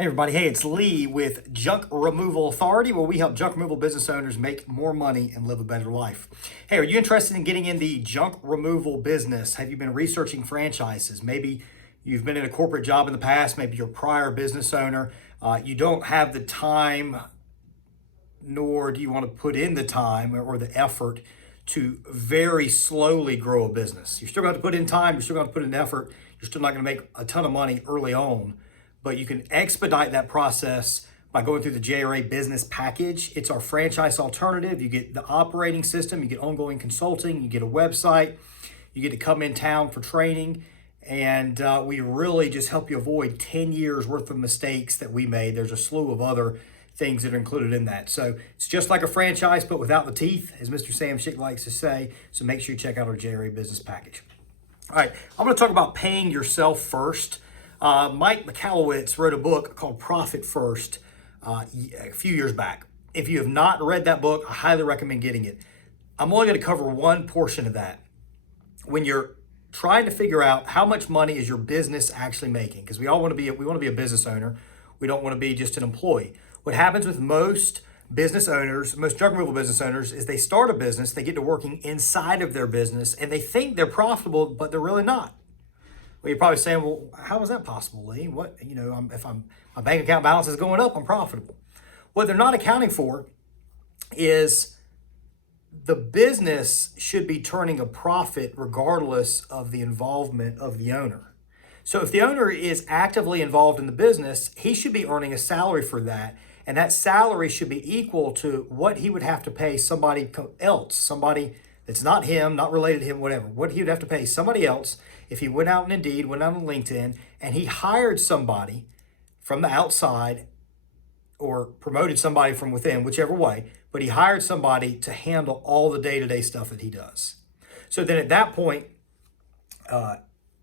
Hey everybody, hey, it's Lee with Junk Removal Authority, where we help junk removal business owners make more money and live a better life. Hey, are you interested in getting in the junk removal business? Have you been researching franchises? Maybe you've been in a corporate job in the past, maybe you're a prior business owner. You don't have the time, nor do you want to put in the time or the effort to very slowly grow a business. You're still going to put in time, you're still going to put in effort, you're still not going to make a ton of money early on, but you can expedite that process by going through the JRA Business Package. It's our franchise alternative. You get the operating system, you get ongoing consulting, you get a website, you get to come in town for training, and we really just help you avoid 10 years worth of mistakes that we made. There's a slew of other things that are included in that. So it's just like a franchise, but without the teeth, as Mr. Sam Schick likes to say. So make sure you check out our JRA Business Package. All right, I'm going to talk about paying yourself first. Mike Michalowicz wrote a book called Profit First a few years back. If you have not read that book, I highly recommend getting it. I'm only going to cover one portion of that. When you're trying to figure out how much money is your business actually making, because we want to be a business owner. We don't want to be just an employee. What happens with most business owners, most junk removal business owners, is they start a business, they get to working inside of their business, and they think they're profitable, but they're really not. Well, you're probably saying, well, how is that possible, Lee? What, if my bank account balance is going up, I'm profitable. What they're not accounting for is the business should be turning a profit regardless of the involvement of the owner. So if the owner is actively involved in the business, he should be earning a salary for that. And that salary should be equal to what he would have to pay somebody else, somebody that's not him, not related to him, whatever. What he would have to pay somebody else if he went out on Indeed, went out on LinkedIn, and he hired somebody from the outside or promoted somebody from within, whichever way, but he hired somebody to handle all the day-to-day stuff that he does. So then at that point,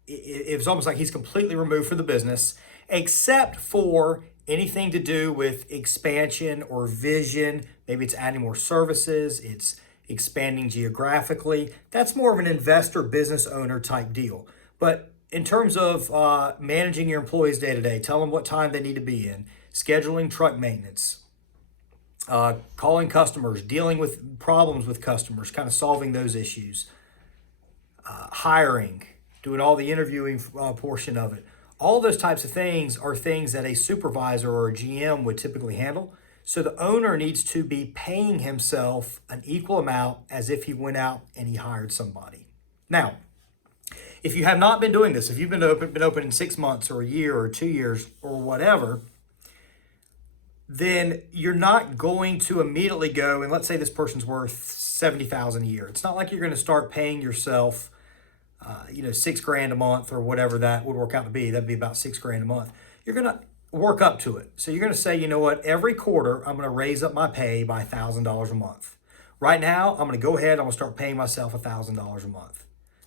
it was almost like he's completely removed from the business, except for anything to do with expansion or vision. Maybe it's adding more services, it's expanding geographically. That's more of an investor, business owner type deal. But in terms of managing your employees day to day, tell them what time they need to be in, scheduling truck maintenance, calling customers, dealing with problems with customers, kind of solving those issues, hiring, doing all the interviewing portion of it. All those types of things are things that a supervisor or a GM would typically handle. So the owner needs to be paying himself an equal amount as if he went out and he hired somebody. Now, if you have not been doing this, if you've been open in 6 months or a year or 2 years or whatever, then you're not going to immediately go, and let's say this person's worth $70,000 a year. It's not like you're going to start paying yourself $6,000 a month or whatever that would work out to be. That'd be about $6,000 a month. You're going to work up to it. So you're going to say, you know what, every quarter I'm going to raise up my pay by $1,000 a month. Right now, I'm going to go ahead, I'm going to start paying myself $1,000 a month.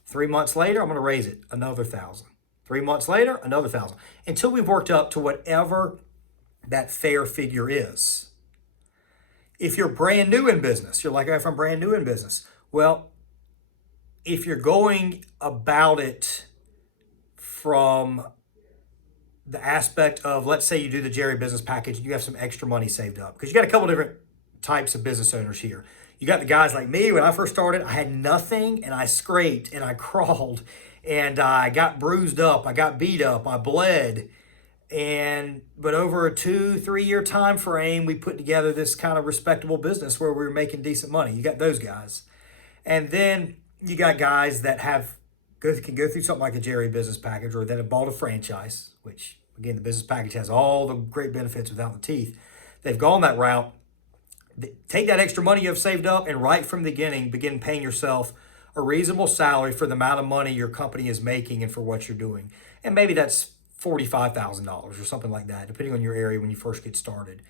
3 months later, I'm going to raise it another 1,000. 3 months later, another 1,000, until we've worked up to whatever that fair figure is. If you're brand new in business, you're like, if I'm brand new in business. Well, if you're going about it from the aspect of, let's say you do the JRA Business Package and you have some extra money saved up, because you got a couple different types of business owners here. You got the guys like me. When I first started, I had nothing, and I scraped and I crawled and I got bruised up, I got beat up, I bled. But over a 2-3 year time frame, we put together this kind of respectable business where we were making decent money. You got those guys. And then you got guys that can go through something like a JRA Business Package, or that have bought a franchise, which again, the business package has all the great benefits without the teeth. They've gone that route. Take that extra money you have saved up and right from the beginning, begin paying yourself a reasonable salary for the amount of money your company is making and for what you're doing. And maybe that's $45,000 or something like that, depending on your area when you first get started.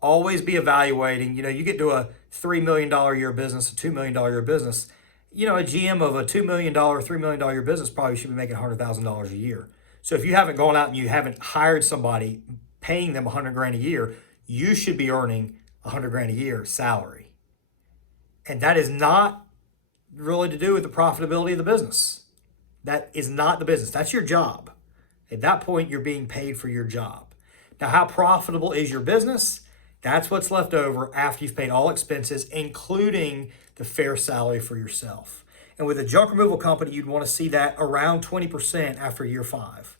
Always be evaluating. You get to a $3 million a year business, a $2 million a year business. A GM of a $2 million, $3 million a year business probably should be making $100,000 a year. So if you haven't gone out and you haven't hired somebody, paying them $100,000 a year, you should be earning $100,000 a year salary. And that is not really to do with the profitability of the business. That is not the business. That's your job. At that point, you're being paid for your job. Now, how profitable is your business? That's what's left over after you've paid all expenses, including the fair salary for yourself. And with a junk removal company, you'd want to see that around 20% after year 5,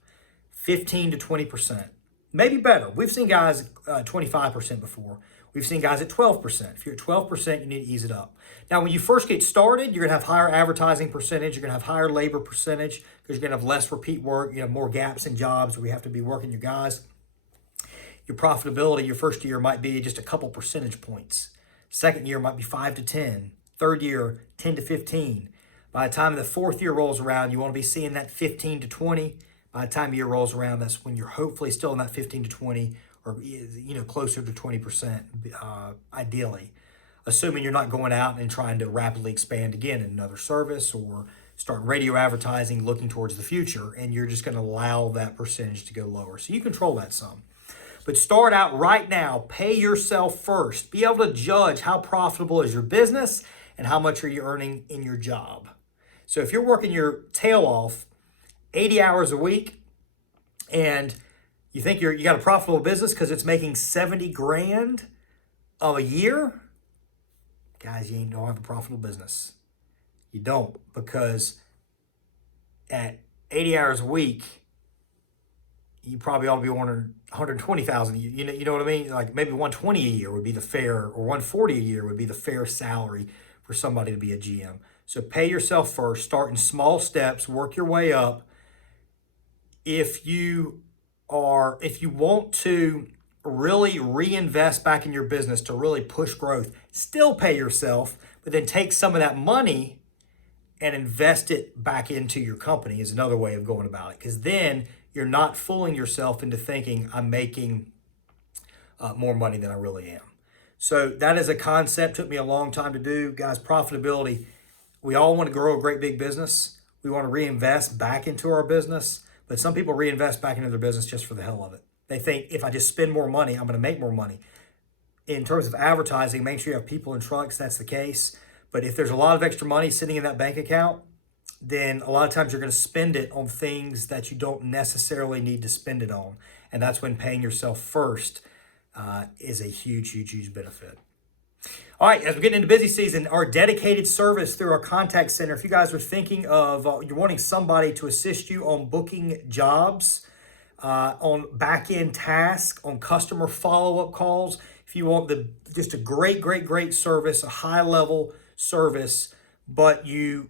15 to 20%, maybe better. We've seen guys 25% before. We've seen guys at 12%. If you're at 12%, you need to ease it up. Now, when you first get started, you're going to have higher advertising percentage. You're going to have higher labor percentage because you're going to have less repeat work. You have more gaps in jobs where you have to be working your guys. Your profitability, your first year might be just a couple percentage points. Second year might be 5 to 10. Third year, 10 to 15. By the time the fourth year rolls around, you want to be seeing that 15 to 20. By the time the year rolls around, that's when you're hopefully still in that 15 to 20 or closer to 20%, ideally. Assuming you're not going out and trying to rapidly expand again in another service or start radio advertising looking towards the future, and you're just going to allow that percentage to go lower. So you control that some. But start out right now. Pay yourself first. Be able to judge how profitable is your business and how much are you earning in your job. So if you're working your tail off 80 hours a week and you think you got a profitable business because it's making 70 grand a year, guys, you don't have a profitable business. You don't, because at 80 hours a week, you probably ought to be earning 120,000. You know what I mean? Like maybe 120 a year would be the fair, or 140 a year would be the fair salary for somebody to be a GM. So pay yourself first. Start in small steps. Work your way up. If you want to really reinvest back in your business to really push growth, still pay yourself, but then take some of that money and invest it back into your company is another way of going about it. Because then you're not fooling yourself into thinking I'm making more money than I really am. So that is a concept. Took me a long time to do. Guys, profitability. We all want to grow a great big business. We want to reinvest back into our business. But some people reinvest back into their business just for the hell of it. They think if I just spend more money, I'm going to make more money. In terms of advertising, make sure you have people in trucks. That's the case. But if there's a lot of extra money sitting in that bank account, then a lot of times you're going to spend it on things that you don't necessarily need to spend it on. And that's when paying yourself first is a huge, huge, huge benefit. All right, as we're getting into busy season, our dedicated service through our contact center, if you guys are thinking of, you're wanting somebody to assist you on booking jobs, on back-end tasks, on customer follow-up calls, if you want just a great, great, great service, a high-level service, but you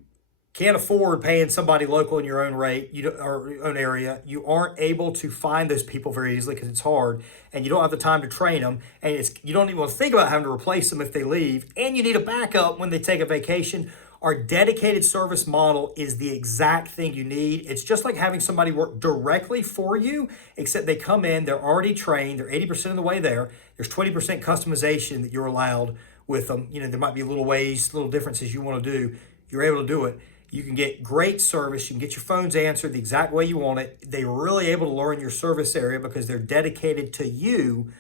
can't afford paying somebody local in your own rate, or own area, you aren't able to find those people very easily because it's hard, and you don't have the time to train them, and you don't even want to think about having to replace them if they leave, and you need a backup when they take a vacation. Our dedicated service model is the exact thing you need. It's just like having somebody work directly for you, except they come in, they're already trained, they're 80% of the way there. There's 20% customization that you're allowed with them. There might be little ways, little differences you want to do. You're able to do it. You can get great service. You can get your phones answered the exact way you want it. They're really able to learn your service area because they're dedicated to you.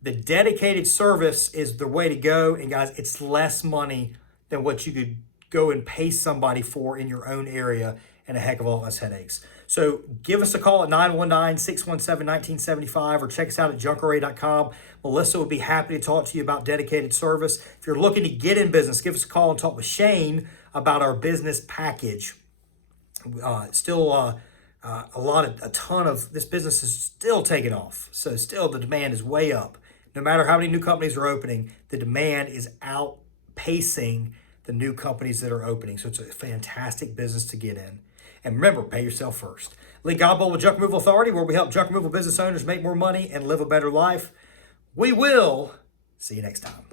The dedicated service is the way to go. And guys, it's less money than what you could go and pay somebody for in your own area, and a heck of a lot less headaches. So give us a call at 919-617-1975 or check us out at junkarray.com. Melissa would be happy to talk to you about dedicated service. If you're looking to get in business, give us a call and talk with Shane about our business package. A ton of this business is still taking off. So still the demand is way up. No matter how many new companies are opening, the demand is outpacing the new companies that are opening. So it's a fantastic business to get in. And remember, pay yourself first. Lee Godbold with Junk Removal Authority, where we help junk removal business owners make more money and live a better life. We will see you next time.